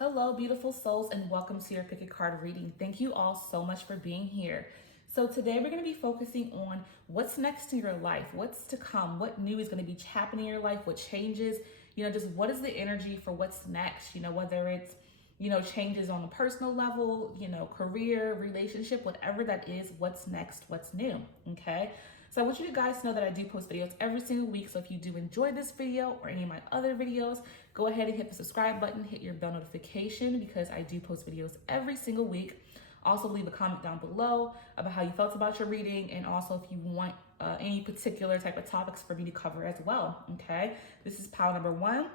Hello, beautiful souls, and welcome to your Pick a Card reading. Thank you all so much for being here. So, today we're going to be focusing on what's next in your life, what's to come, what new is going to be happening in your life, what changes, just what is the energy for what's next, whether it's, changes on a personal level, career, relationship, whatever that is, what's next, what's new, okay? So I want you guys to know that I do post videos every single week. So if you do enjoy this video or any of my other videos, go ahead and hit the subscribe button, hit your bell notification because I do post videos every single week. Also leave a comment down below about how you felt about your reading and also if you want any particular type of topics for me to cover as well, okay? This is pile number 1,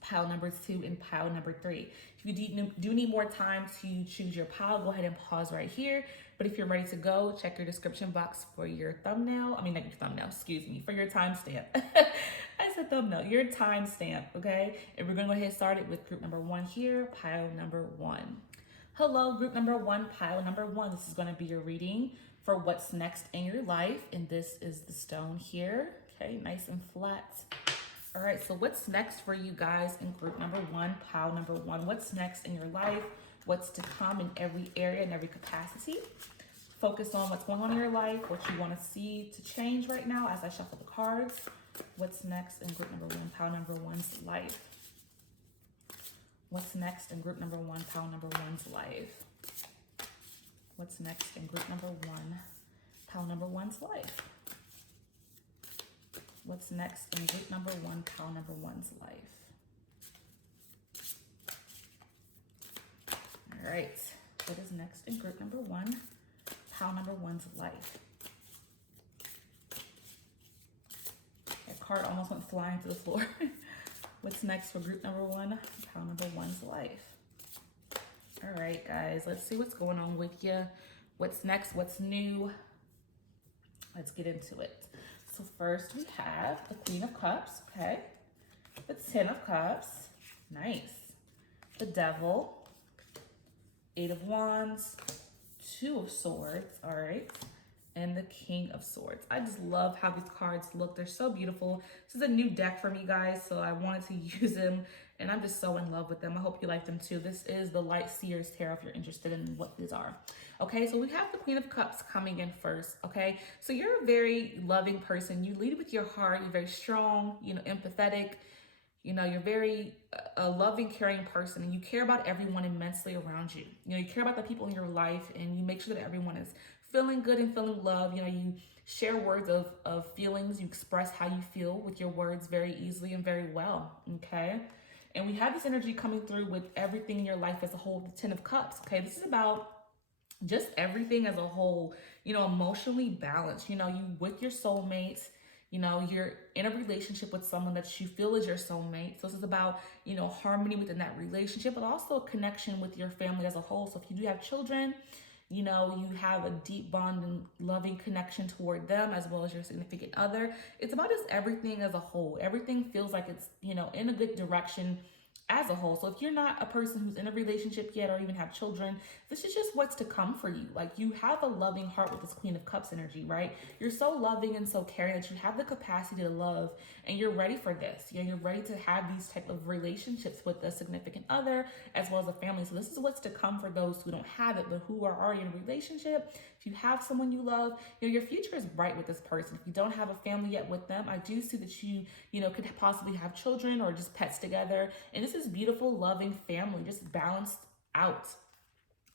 pile number 2, and pile number 3. If you do need more time to choose your pile, go ahead and pause right here. But if you're ready to go, check your description box for your thumbnail. Not your thumbnail, excuse me, for your timestamp. I said thumbnail, your timestamp, okay? And we're gonna go ahead and start it with group number 1 here, pile number 1. Hello, group number 1, pile number 1. This is gonna be your reading for what's next in your life. And this is the stone here, okay, nice and flat. All right, so what's next for you guys in group number 1, pile number 1? What's next in your life? What's to come in every area and every capacity? Focus on what's going on in your life, what you want to see to change right now as I shuffle the cards. What's next in group number 1, pile number 1's life? What's next in group number 1, pile number 1's life? What's next in group number 1, pile number 1's life? What's next in group number 1, pile number 1's life? All right, what is next in group number 1, pile number 1's life? That card almost went flying to the floor. What's next for group number 1, pile number 1's life? All right, guys, let's see what's going on with you. What's next? What's new? Let's get into it. So first we have the Queen of Cups, okay? The 10 of Cups, nice. The Devil, 8 of Wands, 2 of Swords, all right? And the King of Swords. I just love how these cards look. They're so beautiful. This is a new deck for me, guys, so I wanted to use them, and I'm just so in love with them. I hope you like them too. This is the Light Seer's Tarot if you're interested in what these are. Okay, so we have the Queen of Cups coming in first, okay? So you're a very loving person. You lead with your heart. You're very strong, empathetic. You're very a loving, caring person, and you care about everyone immensely around you. You care about the people in your life, and you make sure that everyone is feeling good and feeling love. You share words of feelings. You express how you feel with your words very easily and very well, okay? And we have this energy coming through with everything in your life as a whole, the 10 of Cups, okay? This is about just everything as a whole, emotionally balanced. You with your soulmates, you're in a relationship with someone that you feel is your soulmate. So this is about, harmony within that relationship, but also a connection with your family as a whole. So if you do have children, you have a deep bond and loving connection toward them as well as your significant other. It's about just everything as a whole. Everything feels like it's, in a good direction as a whole. So if you're not a person who's in a relationship yet or even have children, this is just what's to come for you. Like, you have a loving heart with this Queen of Cups energy, right? You're so loving and so caring that you have the capacity to love, and you're ready for this. You're ready to have these type of relationships with a significant other as well as a family. So this is what's to come for those who don't have it but who are already in a relationship. If you have someone you love, your future is bright with this person. If you don't have a family yet with them, I do see that you could possibly have children or just pets together. And this is beautiful, loving family, just balanced out.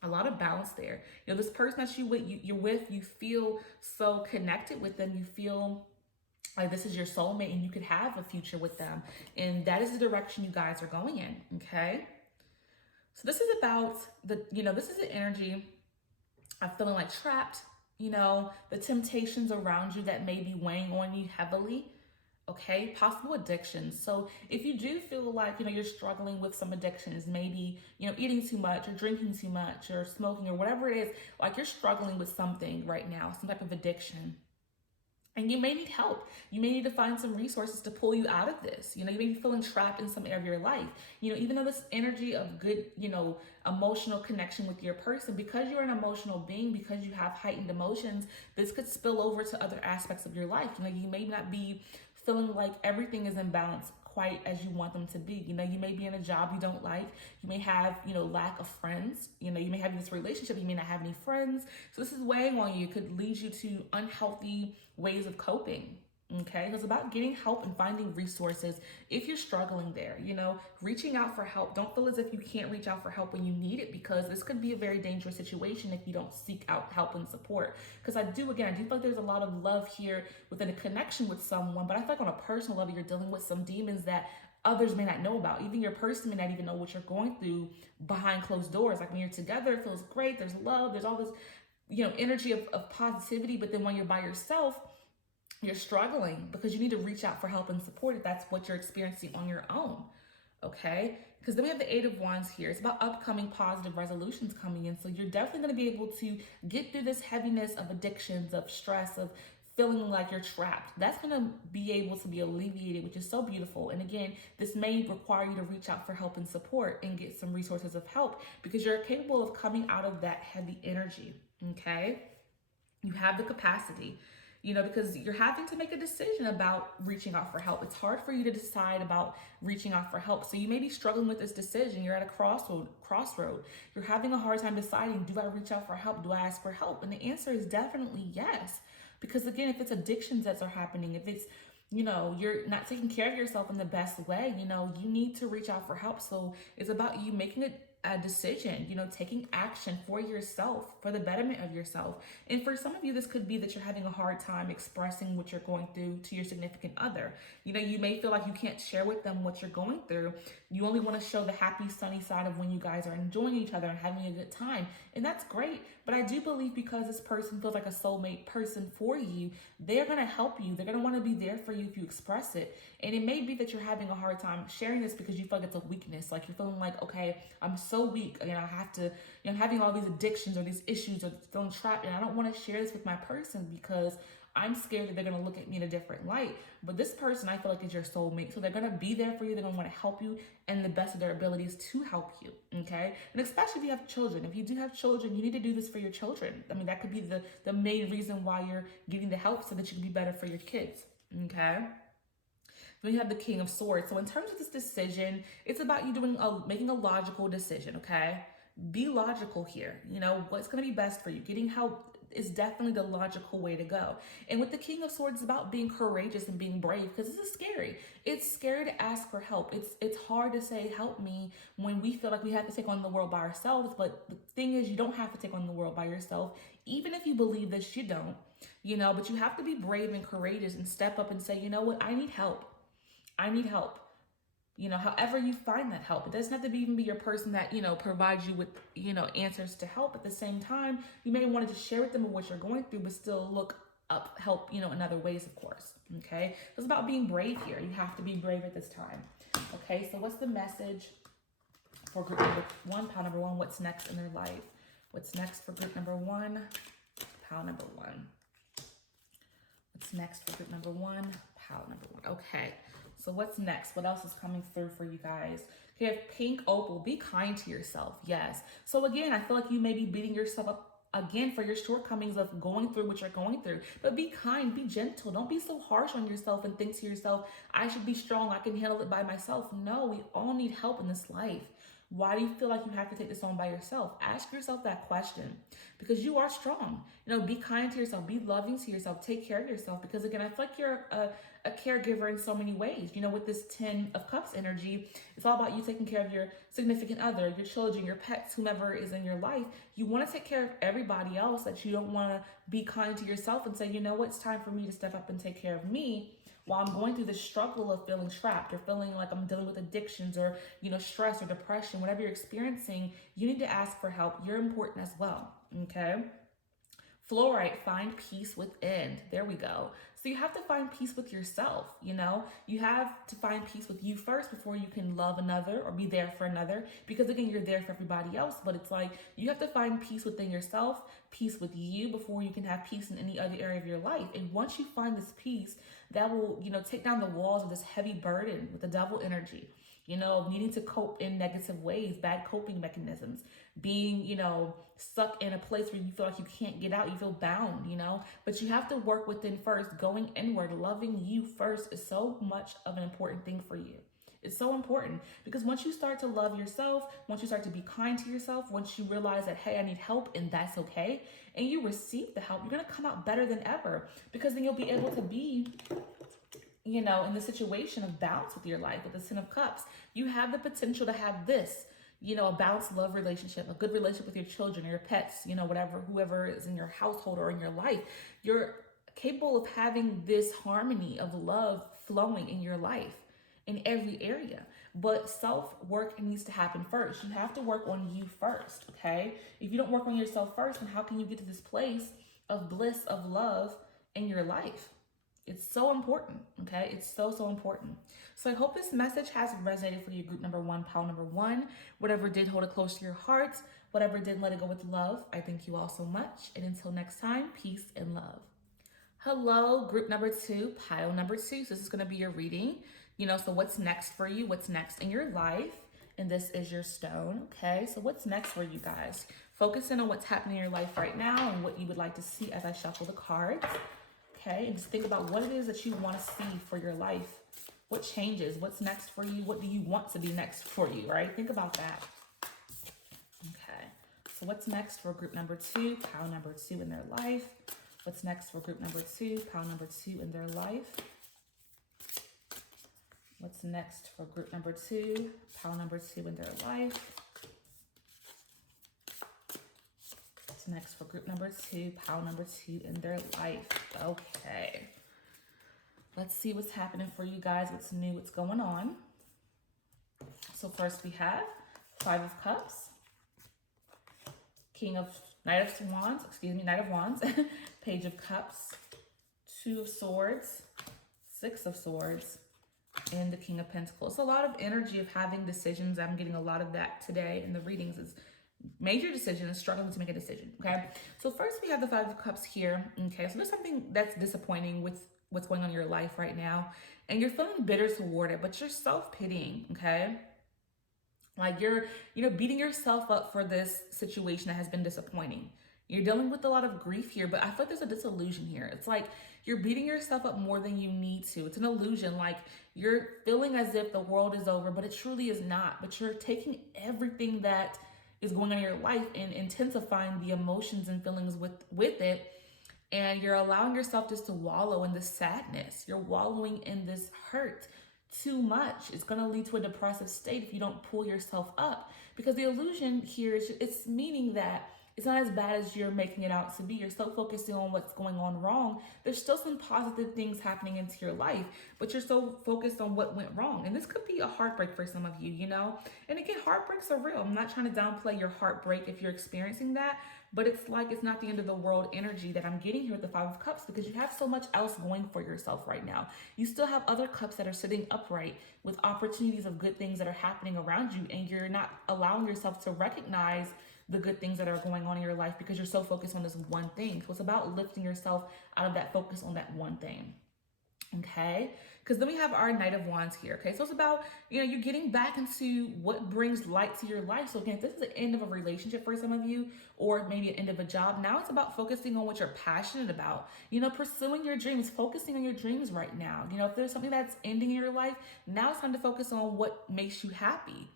A lot of balance there. This person that you're with, you feel so connected with them. You feel like this is your soulmate and you could have a future with them. And that is the direction you guys are going in, okay? So this is about this is the energy of feeling like trapped, the temptations around you that may be weighing on you heavily. Okay, possible addictions. So if you do feel like, you're struggling with some addictions, maybe, eating too much or drinking too much or smoking or whatever it is, like you're struggling with something right now, some type of addiction, and you may need help. You may need to find some resources to pull you out of this. You may be feeling trapped in some area of your life. Even though this energy of good, emotional connection with your person, because you're an emotional being, because you have heightened emotions, this could spill over to other aspects of your life. You may not be feeling like everything is in balance quite as you want them to be. You know, you may be in a job you don't like. You may have, you know, lack of friends. You know, you may have this relationship, you may not have any friends. So this is weighing on you. It could lead you to unhealthy ways of coping. Okay, so it's about getting help and finding resources if you're struggling there. You know, reaching out for help. Don't feel as if you can't reach out for help when you need it, because this could be a very dangerous situation if you don't seek out help and support. Because I do feel like there's a lot of love here within a connection with someone, but I feel like on a personal level, you're dealing with some demons that others may not know about. Even your person may not even know what you're going through behind closed doors. Like when you're together, it feels great. There's love. There's all this, you know, energy of positivity. But then when you're by yourself, you're struggling because you need to reach out for help and support if that's what you're experiencing on your own. Okay, because then we have the Eight of Wands here. It's about upcoming positive resolutions coming in. So you're definitely going to be able to get through this heaviness of addictions, of stress, of feeling like you're trapped. That's going to be able to be alleviated, which is so beautiful. And again, this may require you to reach out for help and support and get some resources of help, because you're capable of coming out of that heavy energy. Okay, you have the capacity. You know, because you're having to make a decision about reaching out for help. It's hard for you to decide about reaching out for help. So you may be struggling with this decision. You're at a crossroad. You're having a hard time deciding, do I reach out for help? Do I ask for help? And the answer is definitely yes. Because again, if it's addictions that are happening, if it's, you know, you're not taking care of yourself in the best way, you know, you need to reach out for help. So it's about you making a decision, you know, taking action for yourself, for the betterment of yourself. And for some of you, this could be that you're having a hard time expressing what you're going through to your significant other. You know, you may feel like you can't share with them what you're going through. You only want to show the happy, sunny side of when you guys are enjoying each other and having a good time. And that's great. But I do believe because this person feels like a soulmate person for you, they're going to help you. They're going to want to be there for you if you express it. And it may be that you're having a hard time sharing this because you feel like it's a weakness. Like you're feeling like, okay, I'm so weak. You know, I have to, you know, I'm having all these addictions or these issues or feeling trapped. And I don't want to share this with my person because I'm scared that they're going to look at me in a different light. But this person, I feel like, is your soulmate. So they're going to be there for you. They're going to want to help you and the best of their abilities to help you. Okay. And especially if you have children. If you do have children, you need to do this for your children. I mean, that could be the main reason why you're getting the help, so that you can be better for your kids. Okay. Then you have the King of Swords. So in terms of this decision, it's about you making a logical decision. Okay. Be logical here. You know, what's going to be best for you. Getting help is definitely the logical way to go. And with the King of Swords, it's about being courageous and being brave, because this is scary. It's scary to ask for help. It's hard to say, help me, when we feel like we have to take on the world by ourselves. But the thing is, you don't have to take on the world by yourself. Even if you believe this, you don't, you know, but you have to be brave and courageous and step up and say, you know what, I need help. I need help. You know, however you find that help. It doesn't have to even be your person that, you know, provides you with, you know, answers to help. At the same time, you may want to just share with them what you're going through, but still look up help, you know, in other ways, of course. Okay. It's about being brave here. You have to be brave at this time. Okay. So what's the message for group number one, pile number one? What's next in their life? What's next for group number one, pile number one? What's next for group number one, pile number one? Okay. So what's next? What else is coming through for you guys? You have Pink Opal. Be kind to yourself. Yes. So again, I feel like you may be beating yourself up again for your shortcomings of going through what you're going through. But be kind, be gentle. Don't be so harsh on yourself and think to yourself, I should be strong. I can handle it by myself. No, we all need help in this life. Why do you feel like you have to take this on by yourself? Ask yourself that question, because you are strong. You know, be kind to yourself, be loving to yourself, take care of yourself. Because again, I feel like you're a caregiver in so many ways. You know, with this 10 of Cups energy, it's all about you taking care of your significant other, your children, your pets, whomever is in your life. You want to take care of everybody else, that you don't want to be kind to yourself and say, you know what, it's time for me to step up and take care of me. While I'm going through the struggle of feeling trapped or feeling like I'm dealing with addictions or, you know, stress or depression, whatever you're experiencing, you need to ask for help. You're important as well. Okay. Fluorite, find peace within. There we go. So you have to find peace with yourself. You know, you have to find peace with you first before you can love another or be there for another. Because again, you're there for everybody else, but it's like you have to find peace within yourself, peace with you, before you can have peace in any other area of your life. And once you find this peace, that will, you know, take down the walls of this heavy burden with the devil energy. You know, needing to cope in negative ways, bad coping mechanisms, being, you know, stuck in a place where you feel like you can't get out, you feel bound, you know, but you have to work within first, going inward. Loving you first is so much of an important thing for you. It's so important because once you start to love yourself, once you start to be kind to yourself, once you realize that, hey, I need help and that's okay, and you receive the help, you're going to come out better than ever because then you'll be able to be, you know, in the situation of balance with your life, with the Ten of Cups. You have the potential to have this, you know, a balanced love relationship, a good relationship with your children or your pets, you know, whatever, whoever is in your household or in your life. You're capable of having this harmony of love flowing in your life in every area. But self-work needs to happen first. You have to work on you first, okay? If you don't work on yourself first, then how can you get to this place of bliss, of love in your life? It's so important, okay? It's so, so important. So I hope this message has resonated for you, group number one, pile number one. Whatever did, hold it close to your heart. Whatever did, let it go with love. I thank you all so much. And until next time, peace and love. Hello, group number two, pile number two. So this is going to be your reading. You know, so what's next for you? What's next in your life? And this is your stone, okay? So what's next for you guys? Focus in on what's happening in your life right now and what you would like to see as I shuffle the cards. Okay, and just think about what it is that you want to see for your life. What changes? What's next for you? What do you want to be next for you, right? Think about that. Okay, so what's next for group number two, pile number two in their life? What's next for group number two, pile number two in their life? What's next for group number two, pile number two in their life? Next for group number two, pile number two in their life. Okay. Let's see what's happening for you guys. What's new, what's going on. So first we have Five of Cups, Knight of Wands, Page of Cups, Two of Swords, Six of Swords, and the King of Pentacles. So a lot of energy of having decisions. I'm getting a lot of that today in the readings. Is major decisions, struggling to make a decision, okay? So first we have the Five of Cups here, okay? So there's something that's disappointing with what's going on in your life right now, and you're feeling bitter toward it, but you're self-pitying, okay? Like you're, you know, beating yourself up for this situation that has been disappointing. You're dealing with a lot of grief here, but I feel like there's a disillusion here. It's like you're beating yourself up more than you need to. It's an illusion. Like you're feeling as if the world is over, but it truly is not. But you're taking everything that is going on in your life and intensifying the emotions and feelings with it. And you're allowing yourself just to wallow in this sadness. You're wallowing in this hurt too much. It's going to lead to a depressive state if you don't pull yourself up. Because the illusion here is it's meaning that it's not as bad as you're making it out to be. You're so focusing on what's going on wrong. There's still some positive things happening into your life, but you're so focused on what went wrong. And this could be a heartbreak for some of you, you know? And again, heartbreaks are real. I'm not trying to downplay your heartbreak if you're experiencing that, but it's like it's not the end of the world energy that I'm getting here with the Five of Cups, because you have so much else going for yourself right now. You still have other cups that are sitting upright with opportunities of good things that are happening around you, and you're not allowing yourself to recognize the good things that are going on in your life because you're so focused on this one thing. So it's about lifting yourself out of that focus on that one thing. Okay, because then we have our Knight of Wands here. Okay, so it's about, you know, you're getting back into what brings light to your life. So again, if this is the end of a relationship for some of you, or maybe an end of a job, now it's about focusing on what you're passionate about, you know, pursuing your dreams, focusing on your dreams right now. You know, if there's something that's ending in your life, now it's time to focus on what makes you happy.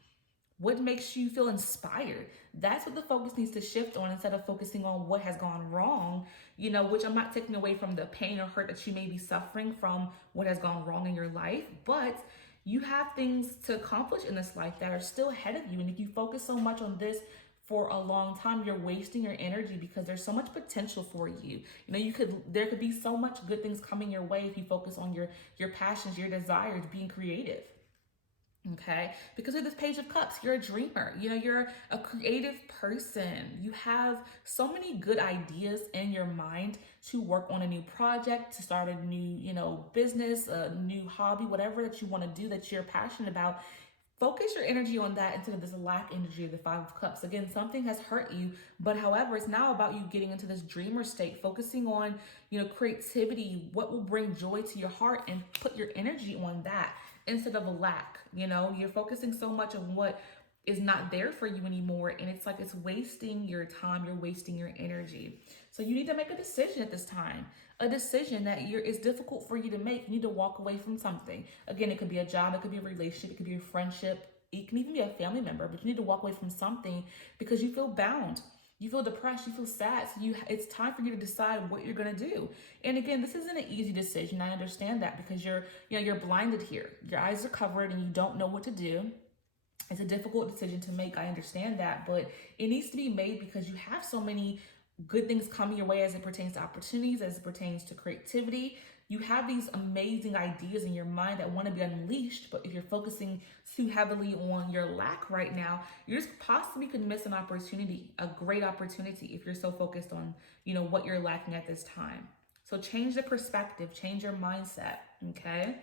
What makes you feel inspired? That's what the focus needs to shift on, instead of focusing on what has gone wrong, you know, which I'm not taking away from the pain or hurt that you may be suffering from what has gone wrong in your life, but you have things to accomplish in this life that are still ahead of you. And if you focus so much on this for a long time, you're wasting your energy because there's so much potential for you. You know, there could be so much good things coming your way if you focus on your passions, your desires, being creative. Okay, because of this Page of Cups, you're a dreamer. You know, you're a creative person. You have so many good ideas in your mind to work on a new project, to start a new, you know, business, a new hobby, whatever that you want to do that you're passionate about. Focus your energy on that instead of this lack energy of the Five of Cups. Again, something has hurt you, but however, it's now about you getting into this dreamer state, focusing on, you know, creativity, what will bring joy to your heart, and put your energy on that instead of a lack. You know, you're focusing so much on what is not there for you anymore, and it's like it's wasting your time, you're wasting your energy. So you need to make a decision at this time. a decision that is difficult for you to make. You need to walk away from something. Again, it could be a job, it could be a relationship, it could be a friendship, it can even be a family member, but you need to walk away from something because you feel bound. You feel depressed, you feel sad. So it's time for you to decide what you're gonna do. And again, this isn't an easy decision. I understand that because you're blinded here. Your eyes are covered and you don't know what to do. It's a difficult decision to make. I understand that, but it needs to be made because you have so many good things coming your way as it pertains to opportunities, as it pertains to creativity. You have these amazing ideas in your mind that want to be unleashed, but if you're focusing too heavily on your lack right now, you just possibly could miss an opportunity, a great opportunity, if you're so focused on, what you're lacking at this time. So change the perspective, change your mindset, okay?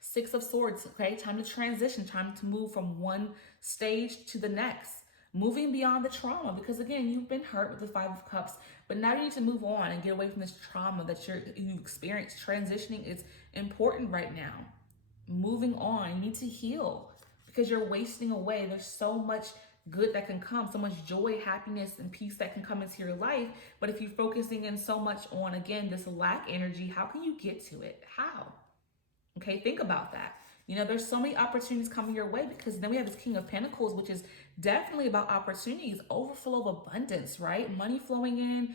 Six of Swords, okay? Time to transition, time to move from one stage to the next. Moving beyond the trauma, because again, you've been hurt with the Five of Cups, but now you need to move on and get away from this trauma that you've experienced. Transitioning is important right now. Moving on, you need to heal because you're wasting away. There's so much good that can come, so much joy, happiness, and peace that can come into your life. But if you're focusing in so much on, again, this lack energy, how can you get to it? How? Okay, think about that. There's so many opportunities coming your way because then we have this King of Pentacles, which is definitely about opportunities, overflow of abundance, right? Money flowing in,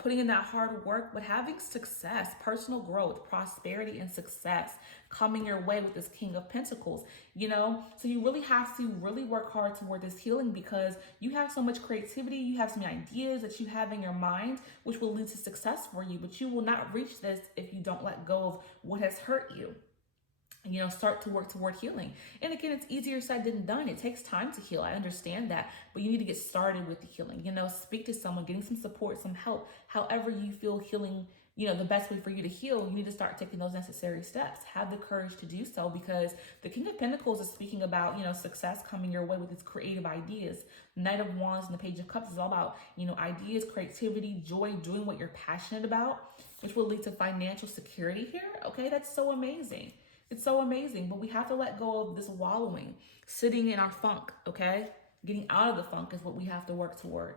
putting in that hard work, but having success, personal growth, prosperity, and success coming your way with this King of Pentacles, So you really have to really work hard toward this healing because you have so much creativity, you have so many ideas that you have in your mind, which will lead to success for you, but you will not reach this if you don't let go of what has hurt you. Start to work toward healing. And again, it's easier said than done. It takes time to heal. I understand that, but you need to get started with the healing. Speak to someone, getting some support, some help. However you feel healing, the best way for you to heal, you need to start taking those necessary steps. Have the courage to do so because the King of Pentacles is speaking about, success coming your way with its creative ideas. Knight of Wands and the Page of Cups is all about, ideas, creativity, joy, doing what you're passionate about, which will lead to financial security here. Okay, that's so amazing. It's so amazing, but we have to let go of this wallowing, sitting in our funk, okay? Getting out of the funk is what we have to work toward,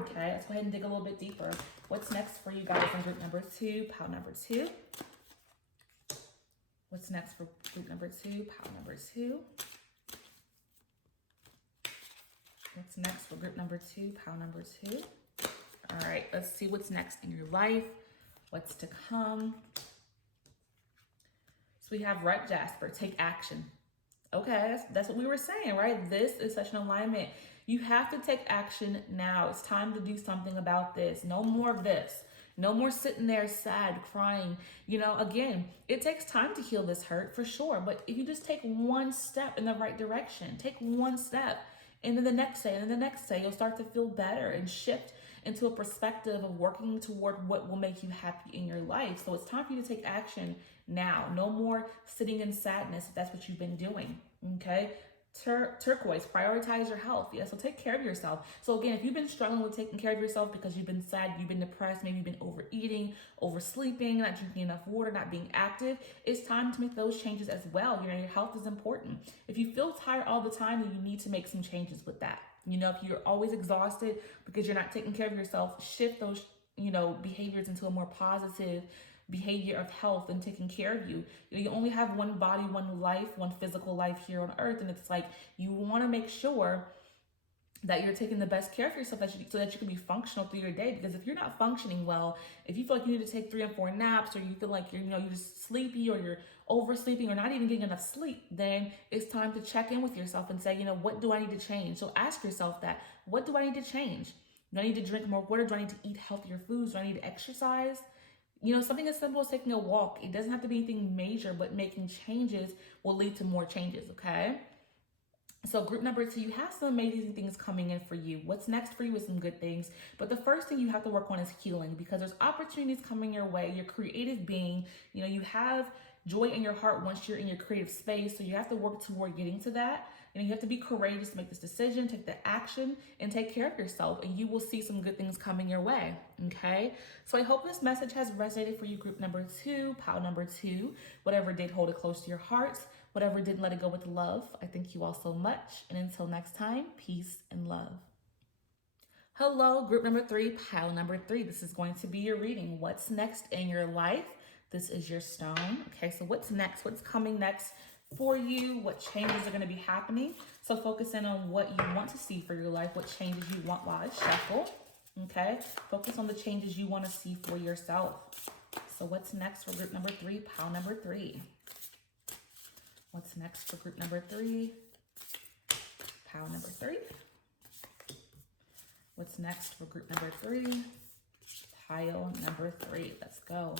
okay? Let's go ahead and dig a little bit deeper. What's next for you guys in group number 2, pile number 2? What's next for group number 2, pile number 2? What's next for group number 2, pile number 2? All right, let's see what's next in your life, what's to come. So we have Red Jasper, take action. Okay, that's what we were saying, right? This is such an alignment. You have to take action now. It's time to do something about this. No more of this. No more sitting there sad, crying. Again, it takes time to heal this hurt for sure. But if you just take one step in the right direction, take one step, and then the next day, and then the next day, you'll start to feel better and shift into a perspective of working toward what will make you happy in your life. So it's time for you to take action now. No more sitting in sadness if that's what you've been doing, okay? Turquoise, prioritize your health. Yeah, so take care of yourself. So again, if you've been struggling with taking care of yourself because you've been sad, you've been depressed, maybe you've been overeating, oversleeping, not drinking enough water, not being active, it's time to make those changes as well. Your health is important. If you feel tired all the time, then you need to make some changes with that. If you're always exhausted because you're not taking care of yourself, shift those, behaviors into a more positive behavior of health and taking care of you. You only have one body, one life, one physical life here on earth. And it's like, you want to make sure that you're taking the best care of yourself so that you can be functional through your day. Because if you're not functioning well, if you feel like you need to take 3 and 4 naps, or you feel like you're just sleepy, or you're oversleeping, or not even getting enough sleep, then it's time to check in with yourself and say, what do I need to change? So ask yourself that. What do I need to change? Do I need to drink more water? Do I need to eat healthier foods? Do I need to exercise? Something as simple as taking a walk. It doesn't have to be anything major, but making changes will lead to more changes, okay? So group number 2, you have some amazing things coming in for you. What's next for you is some good things. But the first thing you have to work on is healing, because there's opportunities coming your way. Your creative being, you have joy in your heart once you're in your creative space. So you have to work toward getting to that. You have to be courageous to make this decision, take the action, and take care of yourself. And you will see some good things coming your way, okay? So I hope this message has resonated for you, group number 2, pile number 2. Whatever did, hold it close to your hearts. Whatever didn't, let it go with love. I thank you all so much. And until next time, peace and love. Hello, group number 3, pile number 3. This is going to be your reading. What's next in your life? This is your stone. Okay, so what's next? What's coming next for you? What changes are going to be happening? So focus in on what you want to see for your life, what changes you want while I shuffle. Okay, focus on the changes you want to see for yourself. So what's next for group number 3, pile number 3? What's next for group number 3, pile number 3? What's next for group number 3? Pile number 3. Let's go.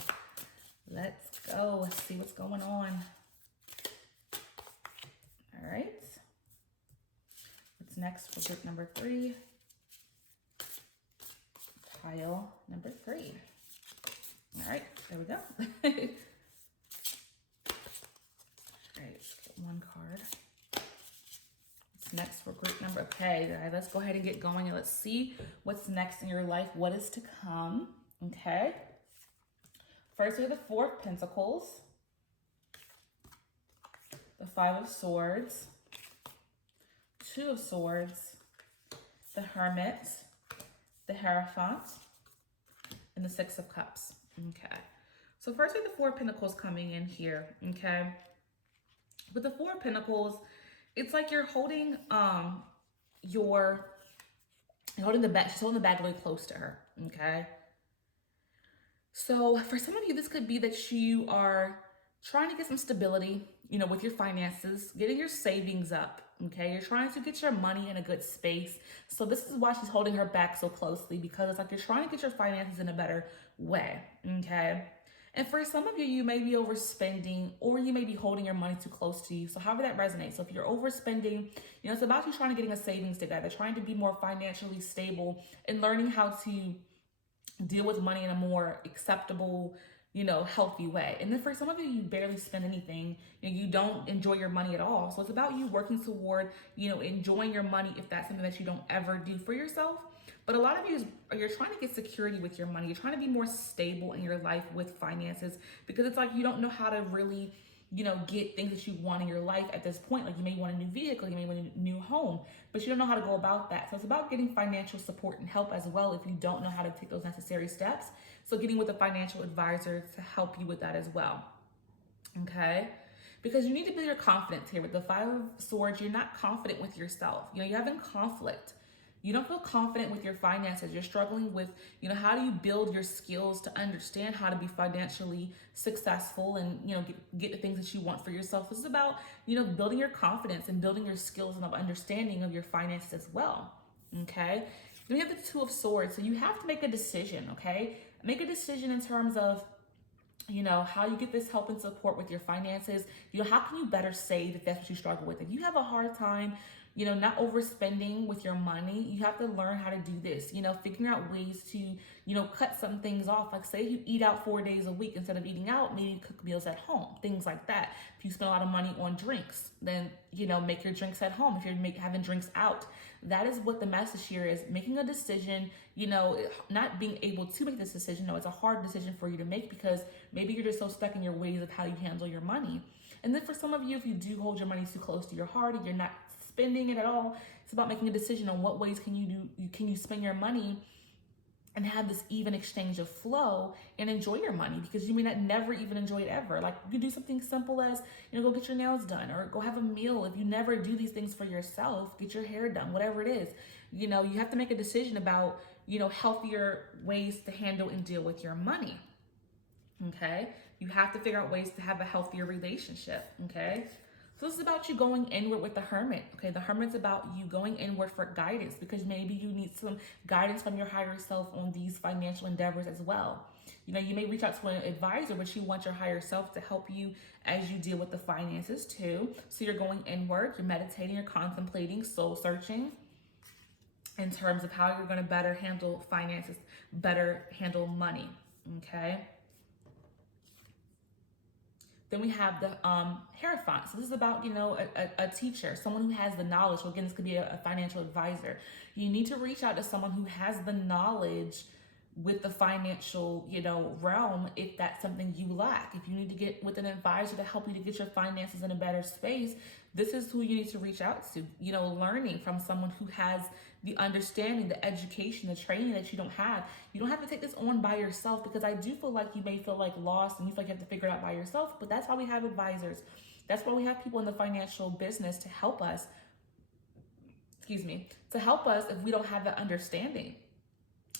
Let's go. Let's see what's going on. All right. What's next for group number 3? Pile number 3. All right. There we go. All right. Let's get one card. Next for group number, okay, guys, let's go ahead and get going and let's see what's next in your life, what is to come. Okay, first we have the 4 of Pentacles, the 5 of Swords, 2 of Swords, the Hermit, the Hierophant, and the 6 of Cups. Okay, so first we have the 4 of Pentacles coming in here. Okay, with the 4 of Pentacles, it's like you're holding holding the bag. She's holding the bag really close to her. Okay. So for some of you, this could be that you are trying to get some stability, you know, with your finances, getting your savings up. Okay. You're trying to get your money in a good space. So this is why she's holding her back so closely, because it's like you're trying to get your finances in a better way. Okay. And for some of you, you may be overspending, or you may be holding your money too close to you. So however that resonates. So if you're overspending, you know, it's about you trying to getting a savings together, trying to be more financially stable and learning how to deal with money in a more acceptable, you know, healthy way. And then for some of you, you barely spend anything, you don't enjoy your money at all. So it's about you working toward, you know, enjoying your money if that's something that you don't ever do for yourself. But a lot of you, you're trying to get security with your money. You're trying to be more stable in your life with finances, because it's like you don't know how to really, you know, get things that you want in your life at this point. Like you may want a new vehicle, you may want a new home, but you don't know how to go about that. So it's about getting financial support and help as well if you don't know how to take those necessary steps. So getting with a financial advisor to help you with that as well. Okay? Because you need to build your confidence here. With the 5 of Swords, you're not confident with yourself. You know, you're having conflict. You don't feel confident with your finances. You're struggling with, you know, how do you build your skills to understand how to be financially successful and, you know, get the things that you want for yourself. This is about, you know, building your confidence and building your skills and of understanding of your finances as well. Okay. Then we have the 2 of Swords. So you have to make a decision. Okay. Make a decision in terms of, you know, how you get this help and support with your finances. You know, how can you better save if that's what you struggle with? If you have a hard time, you know, not overspending with your money, you have to learn how to do this, you know, figuring out ways to, you know, cut some things off. Like say you eat out 4 days a week, instead of eating out, maybe cook meals at home, things like that. If you spend a lot of money on drinks, then, you know, make your drinks at home. If you're having drinks out, that is what the message here is. Making a decision, you know, not being able to make this decision. No, it's a hard decision for you to make, because maybe you're just so stuck in your ways of how you handle your money. And then for some of you, if you do hold your money too close to your heart and you're not spending it at all, it's about making a decision on what ways can you spend your money and have this even exchange of flow and enjoy your money, because you may not never even enjoy it ever. Like you do something simple as, you know, go get your nails done or go have a meal. If you never do these things for yourself, get your hair done, whatever it is, you know, you have to make a decision about, you know, healthier ways to handle and deal with your money. Okay. You have to figure out ways to have a healthier relationship. Okay. So this is about you going inward with the Hermit. Okay, the Hermit's about you going inward for guidance, because maybe you need some guidance from your higher self on these financial endeavors as well. You know, you may reach out to an advisor, but you want your higher self to help you as you deal with the finances too. So you're going inward, you're meditating, you're contemplating, soul searching in terms of how you're going to better handle finances, better handle money. Okay. Then we have the Hierophant. So this is about, you know, a teacher, someone who has the knowledge. So again, this could be a financial advisor. You need to reach out to someone who has the knowledge with the financial, you know, realm, if that's something you lack. If you need to get with an advisor to help you to get your finances in a better space, this is who you need to reach out to. You know, learning from someone who has the understanding, the education, the training that you don't have. You don't have to take this on by yourself, because I do feel like you may feel like lost and you feel like you have to figure it out by yourself, but that's why we have advisors. That's why we have people in the financial business to help us, to help us if we don't have that understanding.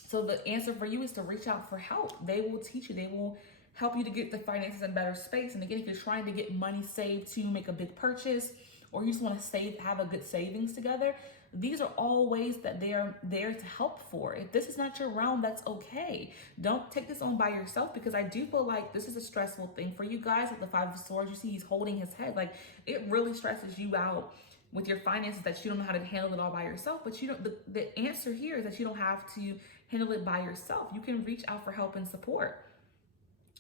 So the answer for you is to reach out for help. They will teach you, they will help you to get the finances in a better space. And again, if you're trying to get money saved to make a big purchase, or you just want to save, have a good savings together, these are all ways that they are there to help for. If this is not your realm, that's okay. Don't take this on by yourself, because I do feel like this is a stressful thing for you guys. With the Five of Swords, you see he's holding his head. Like, it really stresses you out with your finances, that you don't know how to handle it all by yourself. But you don't, the answer here is that you don't have to handle it by yourself. You can reach out for help and support.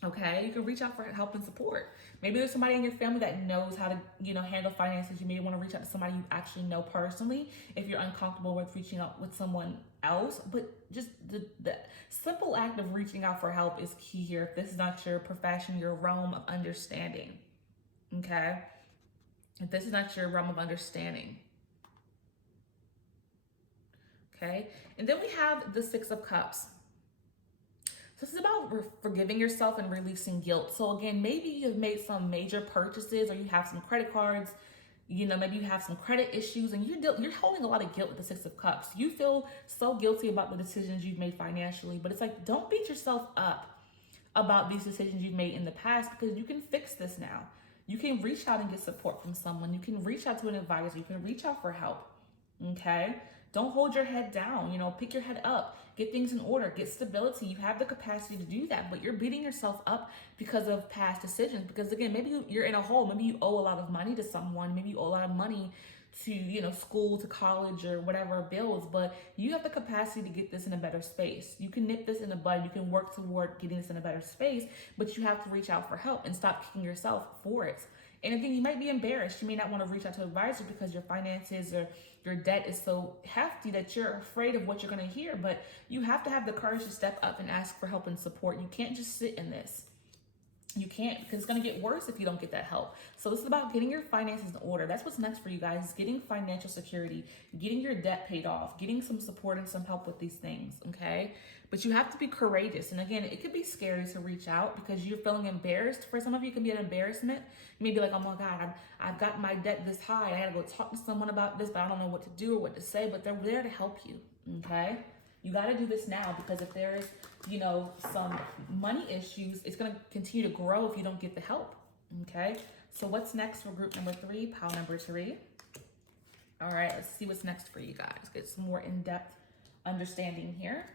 Okay, you can reach out for help and support. Maybe there's somebody in your family that knows how to, handle finances. You may want to reach out to somebody you actually know personally if you're uncomfortable with reaching out with someone else. But just the simple act of reaching out for help is key here. If this is not your profession, your realm of understanding. Okay, if this is not your realm of understanding. Okay, and then we have the Six of Cups. So this is about forgiving yourself and releasing guilt. So again, maybe you've made some major purchases, or you have some credit cards, maybe you have some credit issues, and you're holding a lot of guilt with the Six of Cups. You feel so guilty about the decisions you've made financially, but it's like, don't beat yourself up about these decisions you've made in the past, because you can fix this now. You can reach out and get support from someone. You can reach out to an advisor. You can reach out for help. Okay? Don't hold your head down. Pick your head up. Get things in order. Get stability. You have the capacity to do that, but you're beating yourself up because of past decisions. Because again, maybe you're in a hole. Maybe you owe a lot of money to someone. Maybe you owe a lot of money to, school, to college, or whatever bills, but you have the capacity to get this in a better space. You can nip this in the bud. You can work toward getting this in a better space, but you have to reach out for help and stop kicking yourself for it. And again, you might be embarrassed. You may not want to reach out to an advisor because your finances or your debt is so hefty that you're afraid of what you're going to hear. But you have to have the courage to step up and ask for help and support. You can't just sit in this. You can't, because it's going to get worse if you don't get that help. So this is about getting your finances in order. That's what's next for you guys, getting financial security, getting your debt paid off, getting some support and some help with these things, okay? But you have to be courageous. And again, it could be scary to reach out because you're feeling embarrassed. For some of you, it can be an embarrassment. You may be like, oh my God, I've got my debt this high. I got to go talk to someone about this, but I don't know what to do or what to say. But they're there to help you, okay? You got to do this now, because if there's, some money issues, it's going to continue to grow if you don't get the help, okay? So what's next for group number 3, pile number 3? All right, let's see what's next for you guys. Get some more in-depth understanding here.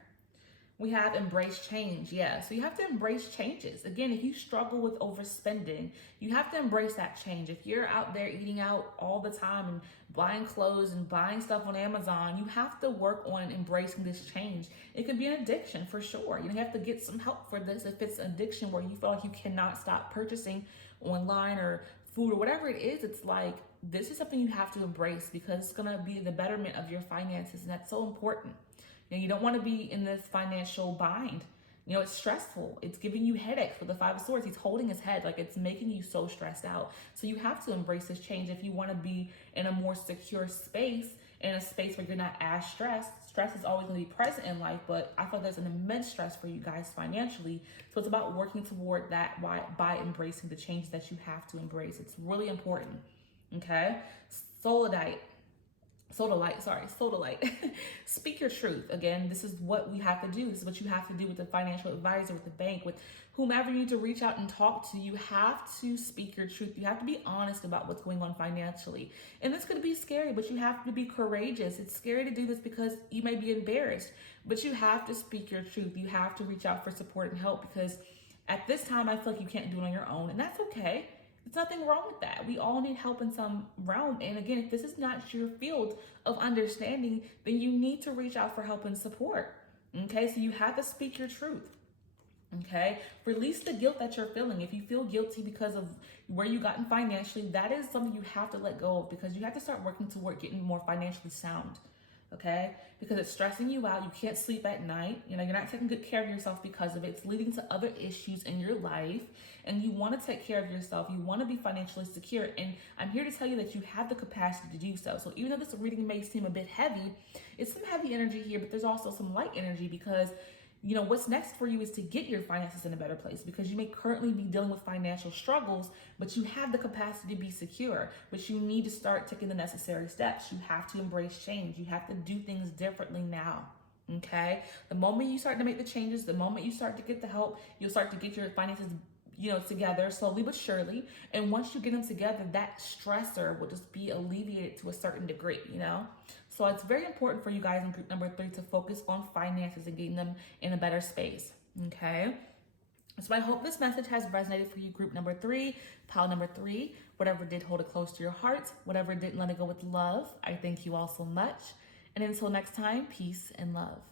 We have embrace change. Yeah, so you have to embrace changes. Again, if you struggle with overspending, you have to embrace that change. If you're out there eating out all the time and buying clothes and buying stuff on Amazon, you have to work on embracing this change. It could be an addiction for sure. You have to get some help for this. If it's an addiction where you feel like you cannot stop purchasing online or food or whatever it is, it's like, this is something you have to embrace, because it's going to be the betterment of your finances, and that's so important. You don't want to be in this financial bind. It's stressful. It's giving you headaches with the Five of Swords. He's holding his head, like it's making you so stressed out. So you have to embrace this change if you want to be in a more secure space, in a space where you're not as stressed. Stress is always going to be present in life, but I feel like there's an immense stress for you guys financially. So it's about working toward that by embracing the change that you have to embrace. It's really important. Okay? Sodalite. Speak your truth. Again, this is what we have to do. This is what you have to do with the financial advisor, with the bank, with whomever you need to reach out and talk to. You have to speak your truth. You have to be honest about what's going on financially. And this could be scary, but you have to be courageous. It's scary to do this because you may be embarrassed, but you have to speak your truth. You have to reach out for support and help, because at this time, I feel like you can't do it on your own, and that's okay. There's nothing wrong with that. We all need help in some realm. And again, if this is not your field of understanding, then you need to reach out for help and support. Okay, so you have to speak your truth. Okay, release the guilt that you're feeling. If you feel guilty because of where you gotten financially, that is something you have to let go of, because you have to start working toward getting more financially sound. okay? Because it's stressing you out. You can't sleep at night. You know, you're not taking good care of yourself because of it. It's leading to other issues in your life, and you want to take care of yourself. You want to be financially secure, and I'm here to tell you that you have the capacity to do so. So even though this reading may seem a bit heavy, it's some heavy energy here, but there's also some light energy because you know, what's next for you is to get your finances in a better place because you may currently be dealing with financial struggles, but you have the capacity to be secure, but you need to start taking the necessary steps. You have to embrace change. You have to do things differently now. Okay. The moment you start to make the changes, the moment you start to get the help, you'll start to get your finances, you know, together slowly but surely. And once you get them together, that stressor will just be alleviated to a certain degree, you know? So it's very important for you guys in group number 3 to focus on finances and getting them in a better space, okay? So I hope this message has resonated for you, group number 3, pile number 3, whatever did hold it close to your heart, whatever didn't let it go with love. I thank you all so much. And until next time, peace and love.